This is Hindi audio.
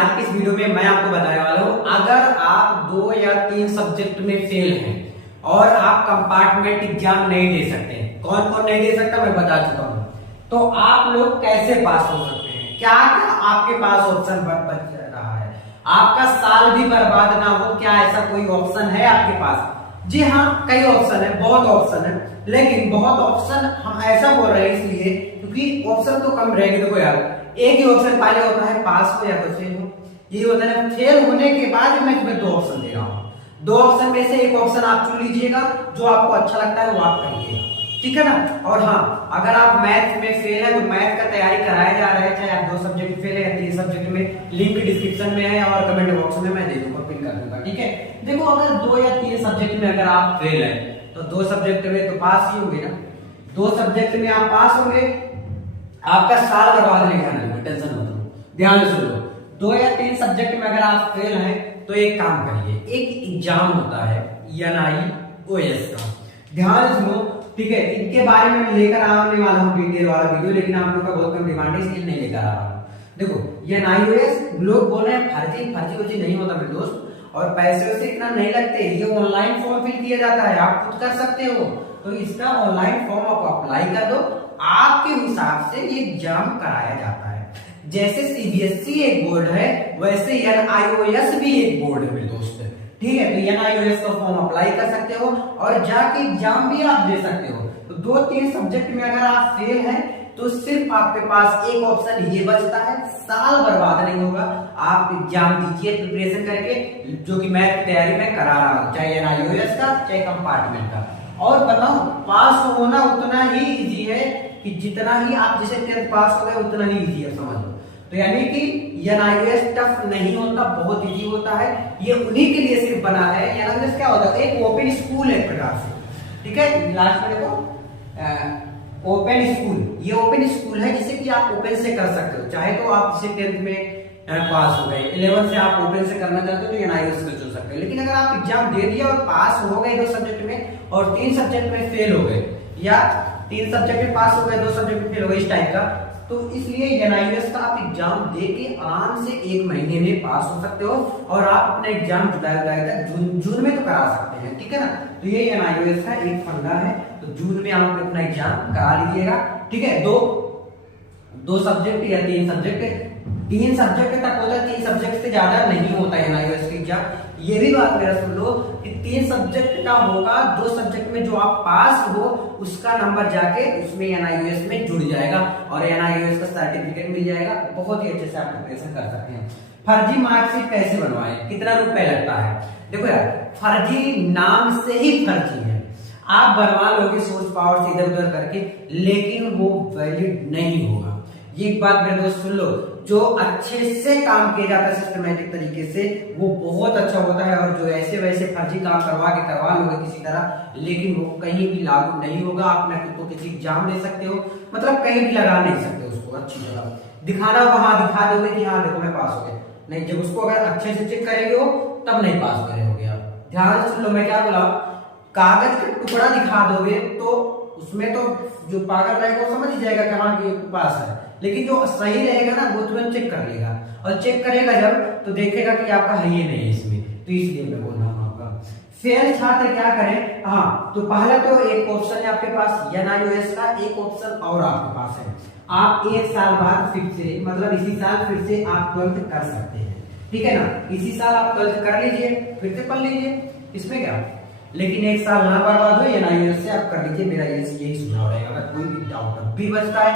आज की इस वीडियो में मैं आपको बताने वाला हूँ, अगर आप 2 या 3 सब्जेक्ट में फेल हैं और आप कंपार्टमेंट एग्जाम नहीं दे सकते हैं, कौन कौन नहीं दे सकता मैं बता चुका हूँ, तो आप लोग कैसे पास हो सकते हैं, क्या क्या आपके पास ऑप्शन बच रहा है, आपका साल भी बर्बाद ना हो, क्या ऐसा कोई ऑप्शन है आपके पास? जी हाँ, कई ऑप्शन है, बहुत ऑप्शन है, लेकिन बहुत ऑप्शन हम ऐसा बोल रहे हैं इसलिए क्योंकि ऑप्शन तो कम रहेंगे। देखो यार, एक ही ऑप्शन पहले होता है पास हो या तो फेल हो, ये होता है ना। फेल होने के बाद मैं तुम्हें 2 ऑप्शन दे रहा हूँ, 2 ऑप्शन में से एक ऑप्शन आप चुन लीजिएगा, जो आपको अच्छा लगता है वो आप करिएगा, ठीक है ना। और हाँ, अगर आप मैथ में फेल है तो मैथ का तैयारी कराया जा रहा है, चाहे आप 2 सब्जेक्ट फेल है या 3 सब्जेक्ट में, लिंक डिस्क्रिप्शन में है और कमेंट बॉक्स में मैं दे दूंगा, पिन कर दूंगा, ठीक है। देखो, अगर 2 या 3 सब्जेक्ट में अगर आप फेल है तो 2 सब्जेक्ट में तो पास ही होंगे ना, 2 सब्जेक्ट में आप पास होंगे, आपका साल बर्बाद नहीं करना है, टेंशन मत लो, ध्यान से सुनो। 2 या 3 सब्जेक्ट में अगर आप फेल हैं तो एक काम करिए, एक एग्जाम होता है NIOS का, ध्यान से सुनो, ठीक है। इनके बारे में लेकर आने वाला हूँ डिटेल वाला वीडियो, लेकिन आप लोग का बहुत कम डिमांड है इसलिए नहीं लेकर आ रहा हूँ। देखो, NIOS लोग बोल रहे हैं फर्जी फर्जी नहीं होता मेरे दोस्त, और पैसे वैसे इतना नहीं लगते, ये ऑनलाइन फॉर्म फिल किया जाता है, आप खुद कर सकते हो, तो इसका ऑनलाइन फॉर्म आप अप्लाई कर दो, आपके हिसाब से ये एग्जाम कराया जाता है। जैसे CBSE एक बोर्ड है वैसे NIOS भी एक बोर्ड है मेरे दोस्त, ठीक है। तो NIOS का फॉर्म अप्लाई कर सकते हो और जाके एग्जाम भी आप दे सकते हो। तो 2-3 सब्जेक्ट में अगर आप फेल हैं तो सिर्फ आपके पास एक ऑप्शन ये बचता है, साल बर्बाद नहीं होगा, आप एग्जाम दीजिए प्रिपरेशन करके, जो कि मैं तैयारी में करा रहा हूँ, चाहे NIOS का चाहे कंपार्टमेंट का। और बताओ, पास होना उतना ही इजी है कि जितना ही आप जैसे 10th पास हो गए उतना ही इजी है, समझ लो। तो यानी कि NIOS टफ नहीं होता, बहुत इजी होता है, ये उन्हीं के लिए सिर्फ बना है। NIOS क्या होता है, एक ओपन स्कूल है एक प्रकार से, ठीक है। लास्ट में देखो, ओपन स्कूल, ये ओपन स्कूल है जिसे कि आप ओपन से कर सकते हो, चाहे तो आप जैसे 10th में पास हो गए, 11th से आप ओपन से करना चाहते हो तो NIOS को चुन सकते हो। लेकिन अगर आप एग्जाम दे दिया और पास हो गए 2 सब्जेक्ट में और 3 सब्जेक्ट में फेल हो गए, या 3 सब्जेक्ट में पास हो गए 2 सब्जेक्ट में फेल हो गए, इस टाइप का, तो इसलिए NIOS का आप एग्जाम दे के आराम से 1 महीने में पास हो सकते हो और आप अपना एग्जाम जुलाई तक जून में तो करा सकते हैं, ठीक है ना। तो ये NIOS का एक फंडा है, तो जून में आप अपना एग्जाम करा लीजिएगा, ठीक है। 2 सब्जेक्ट या 3 सब्जेक्ट, 3 सब्जेक्ट तक होता है, 3 सब्जेक्ट से ज्यादा नहीं होता है NIOS का एग्जाम। ये भी बात मेरा सुन लो कि 3 सब्जेक्ट का होगा, 2 सब्जेक्ट में जो आप पास हो उसका नंबर जाके उसमें NIOS में जुड़ जाएगा और NIOS का सर्टिफिकेट मिल जाएगा, बहुत ही अच्छे से आप प्रिपरेशन कर सकते हैं। फर्जी मार्कशीट कैसे बनवाएं, कितना रुपए लगता है? देखो यार, फर्जी नाम से ही फर्जी है, आप बनवा लोगे सोर्स पावर से इधर उधर करके, लेकिन वो वैलिड नहीं होगा। ये एक बात मेरे दोस्त सुन लो, जो अच्छे से काम किया जाता है सिस्टमैटिक तरीके से वो बहुत अच्छा होता है, और जो ऐसे वैसे फर्जी काम करवा लोगे किसी तरह, लेकिन वो कहीं भी लागू नहीं होगा। आप ना खुद को किसी एग्जाम दे सकते हो, मतलब कहीं भी लगा नहीं सकते उसको, अच्छी जगह दिखाना वहां दिखा दोगे कि हाँ देखो मैं पास हो गया, नहीं, जब उसको अगर अच्छे से चेक करेंगे हो तब नहीं पास करे होगे आप। ध्यान से सुन लो, मैं क्या बोला, कागज का टुकड़ा दिखा दोगे तो उसमें तो जो पागल रहेगा वो समझ ही जाएगा कि हाँ ये पास है, लेकिन जो सही रहेगा ना वो तुरंत चेक कर लेगा, और चेक करेगा जब तो देखेगा कि आपका है ये नहीं है इसमें, तो इसलिए मैं बोल रहा हूँ आपका। फेल छात्र क्या करें? हाँ, तो पहला तो एक ऑप्शन है आपके पास NIOS का, एक ऑप्शन और आपके पास है, आप 1 साल बाद फिर से, मतलब इसी साल फिर से आप 12th कर सकते हैं, ठीक है ना। इसी साल आप 12th कर लीजिए, फिर से पढ़ लीजिए, इसमें क्या, लेकिन 1 साल ना बर्बाद हो, NIOS से आप कर लीजिए, मेरा यही सुझाव रहेगा। अगर कोई भी डाउट भी बचता है